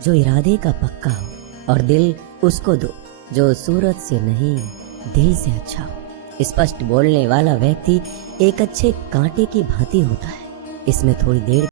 जो इरादे का पक्का हो, और दिल उसको दो जो सूरत से नहीं दिल से अच्छा हो। स्पष्ट बोलने वाला व्यक्ति एक अच्छे कांटे की भांति होता है। इसमें थोड़ी देर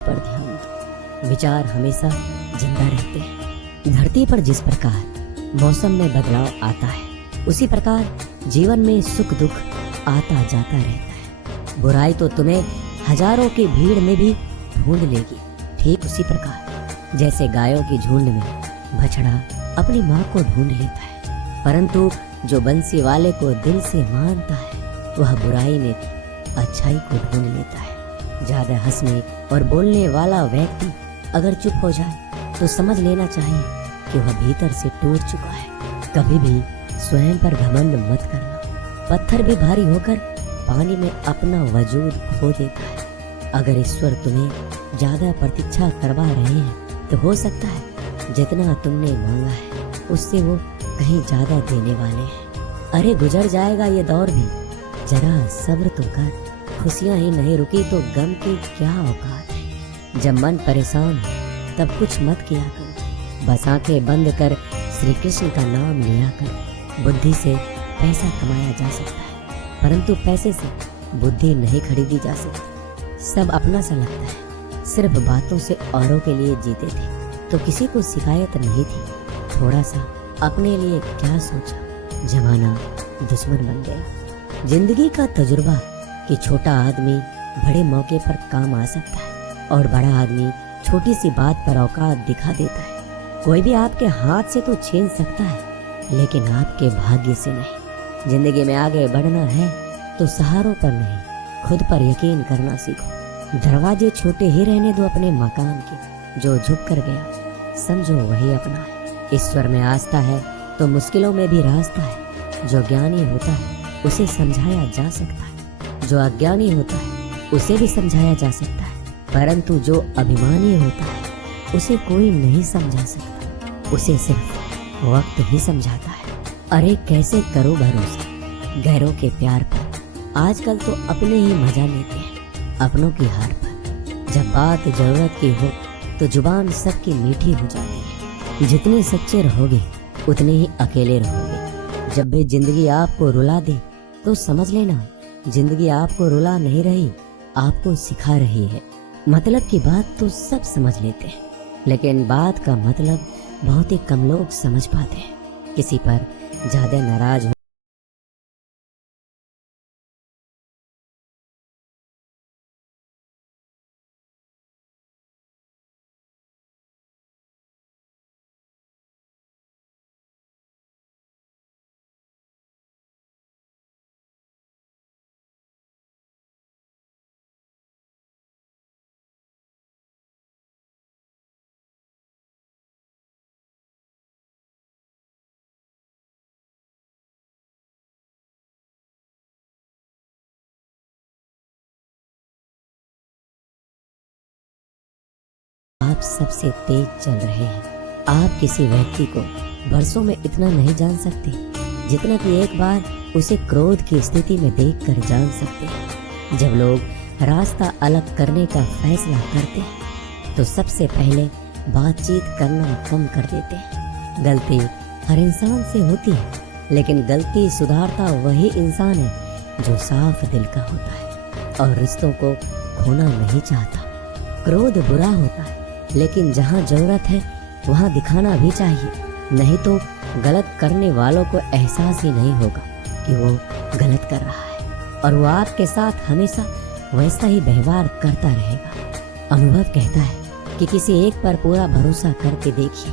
पर ध्यान दो। विचार हमेशा जिंदा रहते हैं। धरती पर जिस प्रकार मौसम में बदलाव आता है, उसी प्रकार जीवन में सुख दुख आता जाता रहता है। बुराई तो तुम्हें हजारों की भीड़ में भी ढूंढ लेगी। ठीक उसी प्रकार जैसे गायों की झुंड में बछड़ा अपनी माँ को ढूंढ लेता है, परंतु जो बंसी वाले को दिल से मानता है, वह बुराई में अच्छाई को ढूंढ लेता है। ज्यादा हंसने और बोलने वाला व्यक्ति अगर चुप हो जाए तो समझ लेना चाहिए कि वह भीतर से टूट चुका है। कभी भी स्वयं पर घमंड मत करना। पत्थर भी भारी होकर पानी में अपना वजूद खो देता है। अगर ईश्वर तुम्हें ज्यादा प्रतीक्षा करवा रहे हैं तो हो सकता है जितना तुमने मांगा है उससे वो कहीं ज्यादा देने वाले हैं। अरे गुजर जाएगा ये दौर भी, जरा सब्र तो कर। खुशियां ही नहीं रुकी तो गम की क्या औकात है। जब मन परेशान हो तब कुछ मत किया करो। बस आंखें बंद कर श्री कृष्ण का नाम लिया कर। बुद्धि से पैसा कमाया जा सकता है, परंतु पैसे से बुद्धि नहीं खरीदी जा सकती। सब अपना सा लगता है। सिर्फ बातों से औरों के लिए जीते थे तो किसी को शिकायत नहीं थी। थोड़ा सा अपने लिए क्या सोचा, जमाना दुश्मन बन गया। जिंदगी का तजुर्बा कि छोटा आदमी बड़े मौके पर काम आ सकता है और बड़ा आदमी छोटी सी बात पर औकात दिखा देता है। कोई भी आपके हाथ से तो छीन सकता है, लेकिन आपके भाग्य से नहीं। जिंदगी में आगे बढ़ना है तो सहारों पर नहीं, खुद पर यकीन करना सीखो। दरवाजे छोटे ही रहने दो अपने मकान के। जो झुक कर गया समझो वही अपना है। ईश्वर में आस्था है तो मुश्किलों में भी रास्ता है। जो ज्ञानी होता है उसे समझाया जा सकता है, जो अज्ञानी होता है उसे भी समझाया जा सकता है, परंतु जो अभिमानी होता है उसे कोई नहीं समझा सकता। उसे सिर्फ वक्त ही समझाता है। अरे कैसे करो भरोसा गैरों के प्यार पर। आजकल तो अपने ही मजा लेते हैं अपनों की हार पर। जब बात जरूरत की हो तो जुबान सबकी मीठी हो जाती है। जितने सच्चे रहोगे उतने ही अकेले रहोगे। जब भी जिंदगी आपको रुला दे तो समझ लेना जिंदगी आपको रुला नहीं रही, आपको सिखा रही है। मतलब की बात तो सब समझ लेते हैं, लेकिन बात का मतलब बहुत ही कम लोग समझ पाते हैं। किसी पर ज्यादा नाराज हो आप सबसे तेज चल रहे हैं। आप किसी व्यक्ति को बरसों में इतना नहीं जान सकते जितना कि एक बार उसे क्रोध की स्थिति में देखकर जान सकते हैं। जब लोग रास्ता अलग करने का फैसला करते हैं तो सबसे पहले बातचीत करना कम कर देते हैं। गलती हर इंसान से होती है, लेकिन गलती सुधारता वही इंसान है जो साफ दिल का होता है और रिश्तों को खोना नहीं चाहता। क्रोध बुरा होता है, लेकिन जहाँ जरूरत है वहाँ दिखाना भी चाहिए, नहीं तो गलत करने वालों को एहसास ही नहीं होगा कि वो गलत कर रहा है और वो आपके साथ हमेशा वैसा ही व्यवहार करता रहेगा। अनुभव कहता है कि किसी एक पर पूरा भरोसा करके देखिए,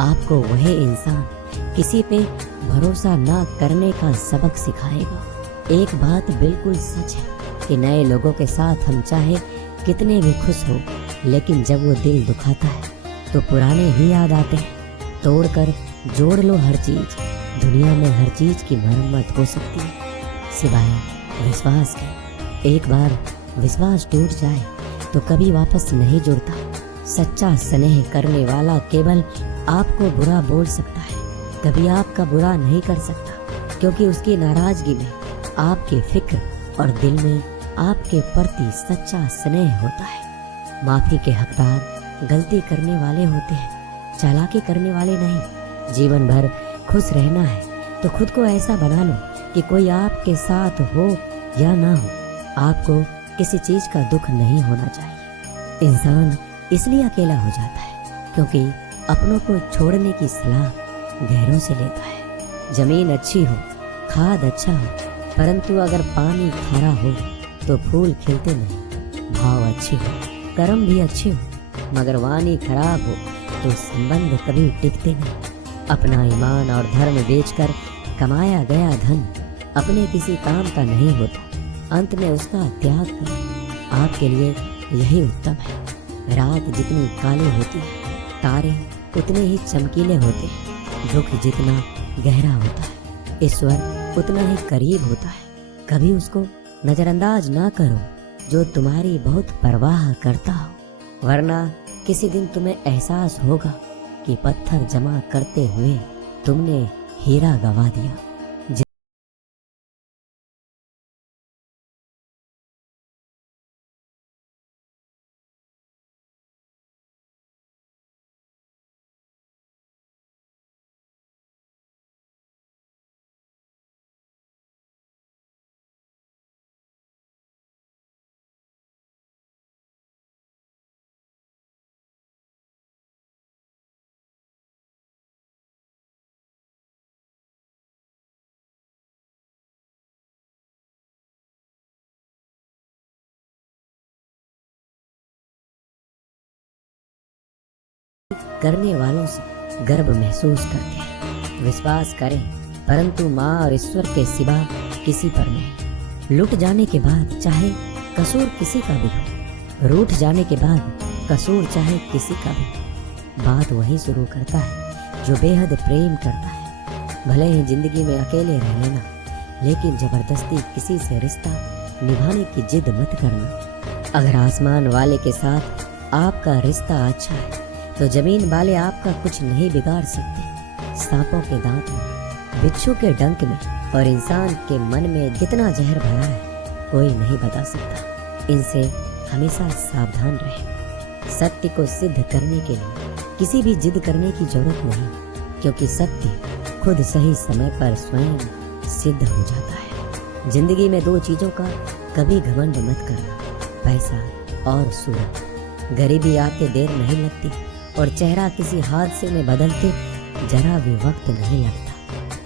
आपको वही इंसान किसी पे भरोसा ना करने का सबक सिखाएगा। एक बात बिल्कुल सच है कि नए लोगों के साथ हम चाहे कितने भी खुश हो, लेकिन जब वो दिल दुखाता है तो पुराने ही याद आते हैं। तोड़कर जोड़ लो हर चीज, दुनिया में हर चीज की मरम्मत हो सकती है सिवाय विश्वास के। एक बार विश्वास टूट जाए तो कभी वापस नहीं जुड़ता। सच्चा स्नेह करने वाला केवल आपको बुरा बोल सकता है, कभी आपका बुरा नहीं कर सकता, क्योंकि उसकी नाराजगी में आपकी फिक्र और दिल में आपके प्रति सच्चा स्नेह होता है। माफी के हकदार गलती करने वाले होते हैं, चालाकी करने वाले नहीं। जीवन भर खुश रहना है तो खुद को ऐसा बना लो कि कोई आपके साथ हो या ना हो, आपको किसी चीज का दुख नहीं होना चाहिए। इंसान इसलिए अकेला हो जाता है क्योंकि अपनों को छोड़ने की सलाह गैरों से लेता है। जमीन अच्छी हो, खाद अच्छा हो, परंतु अगर पानी खारा हो तो फूल खिलते नहीं। भाव अच्छे हो, कर्म भी अच्छे हो, मगर वाणी खराब हो तो संबंध कभी टिकते नहीं। अपना ईमान और धर्म बेचकर कमाया गया धन अपने किसी काम का नहीं होता, अंत में उसका त्याग करें। आपके लिए यही उत्तम है। रात जितनी काली होती है, तारे उतने ही चमकीले होते हैं। दुख जितना गहरा होता है, ईश्वर उतना ही करीब होता है। कभी उसको नजरअंदाज ना करो जो तुम्हारी बहुत परवाह करता हो, वरना किसी दिन तुम्हें एहसास होगा कि पत्थर जमा करते हुए तुमने हीरा गवा दिया। करने वालों से गर्व महसूस करते हैं। विश्वास करें, परंतु माँ और ईश्वर के सिवा किसी पर नहीं। लुट जाने के बाद चाहे कसूर किसी का भी हो, रूठ जाने के बाद कसूर चाहे किसी का भी हो, बात वही शुरू करता है जो बेहद प्रेम करता है। भले ही जिंदगी में अकेले रह लेना, लेकिन जबरदस्ती किसी से रिश्ता निभाने की जिद मत करना। अगर आसमान वाले के साथ आपका रिश्ता अच्छा है तो जमीन वाले आपका कुछ नहीं बिगाड़ सकते। सांपों के दांत में, बिच्छू के डंक में और इंसान के मन में कितना जहर भरा है कोई नहीं बता सकता। इनसे हमेशा सावधान रहें। सत्य को सिद्ध करने के लिए किसी भी जिद करने की जरूरत नहीं, क्योंकि सत्य खुद सही समय पर स्वयं सिद्ध हो जाता है। जिंदगी में दो चीजों का कभी घमंड मत करना, पैसा और सूरत। गरीबी आते देर नहीं लगती और चेहरा किसी हादसे में बदलते जरा भी वक्त नहीं लगता।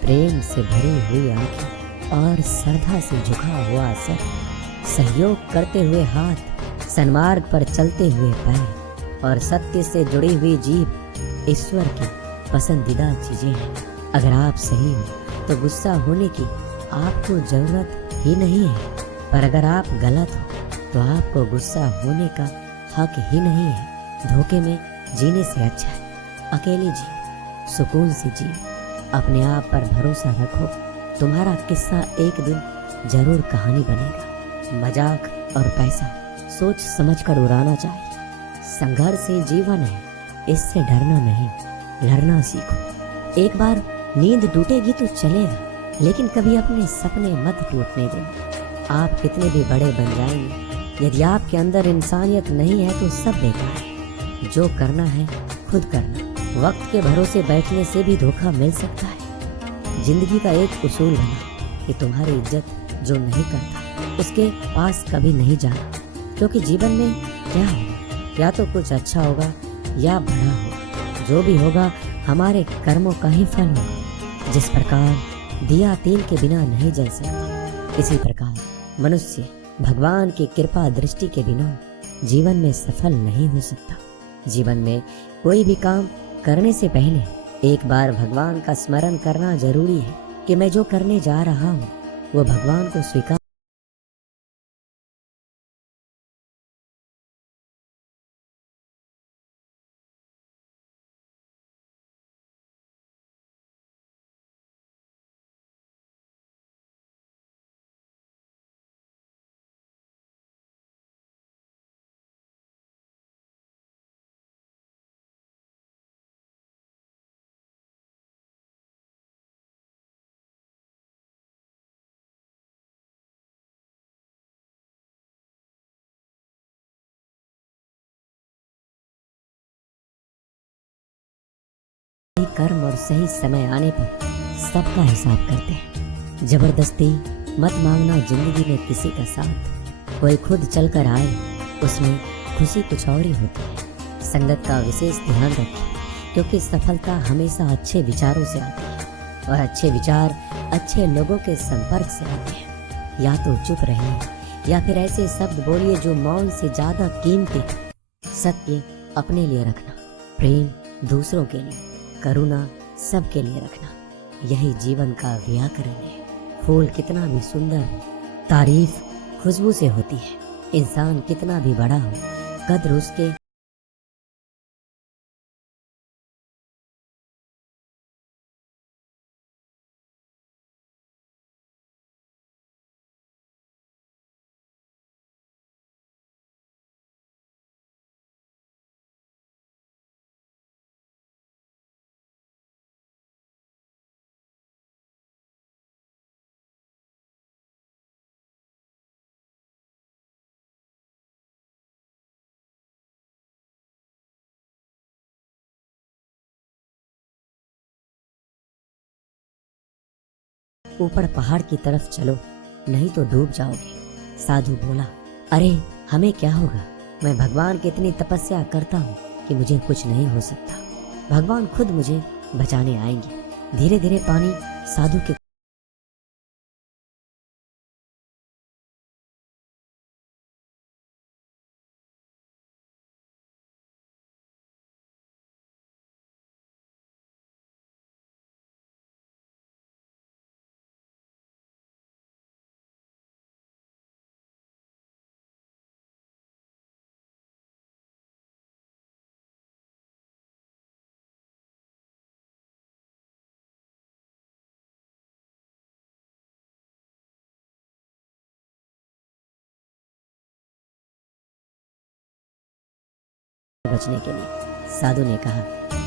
प्रेम से भरी हुई आंखें और श्रद्धा से झुका हुआ सर, सहयोग करते हुए हाथ, सन्मार्ग पर चलते हुए पैर और सत्य से जुड़ी हुई जीभ ईश्वर की पसंदीदा चीजें हैं। अगर आप सही हो तो गुस्सा होने की आपको जरूरत ही नहीं है, पर अगर आप गलत हो तो आपको गुस्सा होने का हक ही नहीं है। धोखे में जीने से अच्छा है अकेले जी, सुकून से जी। अपने आप पर भरोसा रखो, तुम्हारा किस्सा एक दिन जरूर कहानी बनेगा। मजाक और पैसा सोच समझकर उड़ाना चाहिए। संघर्ष ही जीवन है, इससे डरना नहीं, लड़ना सीखो। एक बार नींद टूटेगी तो चलेगा, लेकिन कभी अपने सपने मत टूटने देना। आप कितने भी बड़े बन जाएंगे, यदि आपके अंदर इंसानियत नहीं है तो सब बेकार है। जो करना है खुद करना। वक्त के भरोसे बैठने से भी धोखा मिल सकता है। जिंदगी का एक उसूल बना कि तुम्हारी इज्जत जो नहीं करता उसके पास कभी नहीं जाना, क्योंकि जीवन में क्या होगा, या तो कुछ अच्छा होगा या बड़ा होगा। जो भी होगा हमारे कर्मों का ही फल होगा। जिस प्रकार दिया तेल के बिना नहीं जल सकता, इसी प्रकार मनुष्य भगवान की कृपा दृष्टि के बिना जीवन में सफल नहीं हो सकता। जीवन में कोई भी काम करने से पहले एक बार भगवान का स्मरण करना जरूरी है कि मैं जो करने जा रहा हूँ वो भगवान को स्वीकार सही कर्म और सही समय आने पर सबका हिसाब करते हैं। जबरदस्ती मत मांगना जिंदगी में किसी का साथ, कोई खुद चलकर आए उसमें खुशी कुछ और ही होती है। संगत का विशेष ध्यान रखें क्योंकि सफलता हमेशा अच्छे विचारों से आती है और अच्छे विचार अच्छे लोगों के संपर्क से आते हैं। या तो चुप रहिए या फिर ऐसे शब्द बोलिए जो मौन से ज्यादा कीमती। सत्य अपने लिए रखना, प्रेम दूसरों के लिए, करुणा सबके लिए रखना, यही जीवन का व्याकरण है। फूल कितना भी सुंदर हो, तारीफ खुशबू से होती है। इंसान कितना भी बड़ा हो, कद्र उसके ऊपर पहाड़ की तरफ चलो नहीं तो डूब जाओगे। साधु बोला, अरे हमें क्या होगा, मैं भगवान की इतनी तपस्या करता हूँ कि मुझे कुछ नहीं हो सकता। भगवान खुद मुझे बचाने आएंगे। धीरे धीरे पानी साधु के बचने के लिए साधु ने कहा,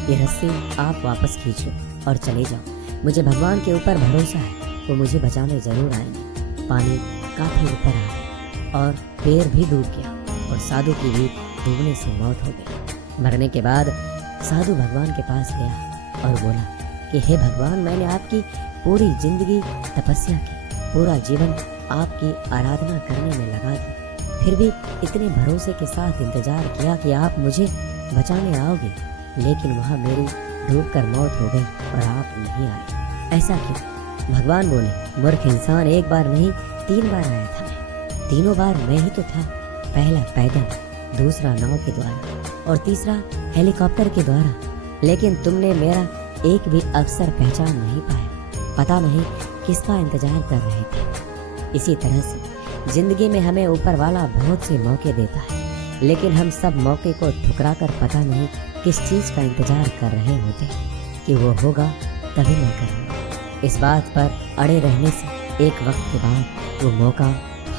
ये रस्सी आप वापस खींच लो और चले जाओ। मुझे भगवान के ऊपर भरोसा है, वो मुझे बचाने जरूर आएंगे। पानी काफी ऊपर आ गया और पैर भी डूब गया और साधु की भी डूबने से मौत हो गई। मरने के बाद साधु भगवान के पास गया और बोला कि हे भगवान, मैंने आपकी पूरी जिंदगी तपस्या की, पूरा जीवन आपकी आराधना करने में लगा दी, फिर भी इतने भरोसे के साथ इंतजार किया कि आप मुझे बचाने आओगे, लेकिन वहाँ मेरी डूबकर मौत हो गई और आप नहीं आए। ऐसा क्यों? भगवान बोले, मूर्ख इंसान, एक बार नहीं 3 बार आया था मैं। तीनों बार मैं ही तो था। पहला पैदल, दूसरा नाव के द्वारा और तीसरा हेलीकॉप्टर के द्वारा, लेकिन तुमने मेरा एक भी अवसर पहचान नहीं पाया। पता नहीं किसका इंतजार कर रहे थे। इसी तरह से जिंदगी में हमें ऊपर वाला बहुत से मौके देता है, लेकिन हम सब मौके को ठुकरा कर पता नहीं किस चीज का इंतजार कर रहे होते हैं कि वो होगा तभी मैं करूँगा। इस बात पर अड़े रहने से एक वक्त के बाद वो मौका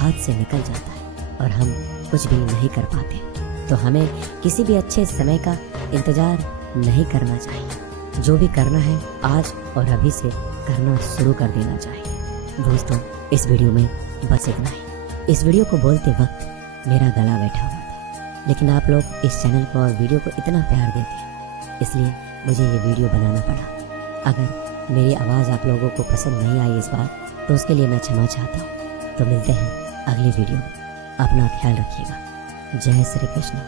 हाथ से निकल जाता है और हम कुछ भी नहीं कर पाते। तो हमें किसी भी अच्छे समय का इंतजार नहीं करना चाहिए। जो भी करना है आज और अभी से करना शुरू कर देना चाहिए। दोस्तों, इस वीडियो में बस इतना ही। इस वीडियो को बोलते वक्त मेरा गला बैठा हुआ था, लेकिन आप लोग इस चैनल को और वीडियो को इतना प्यार देते हैं, इसलिए मुझे ये वीडियो बनाना पड़ा। अगर मेरी आवाज़ आप लोगों को पसंद नहीं आई इस बार, तो उसके लिए मैं क्षमा चाहता हूँ। तो मिलते हैं अगली वीडियो में। अपना ख्याल रखिएगा। जय श्री कृष्ण।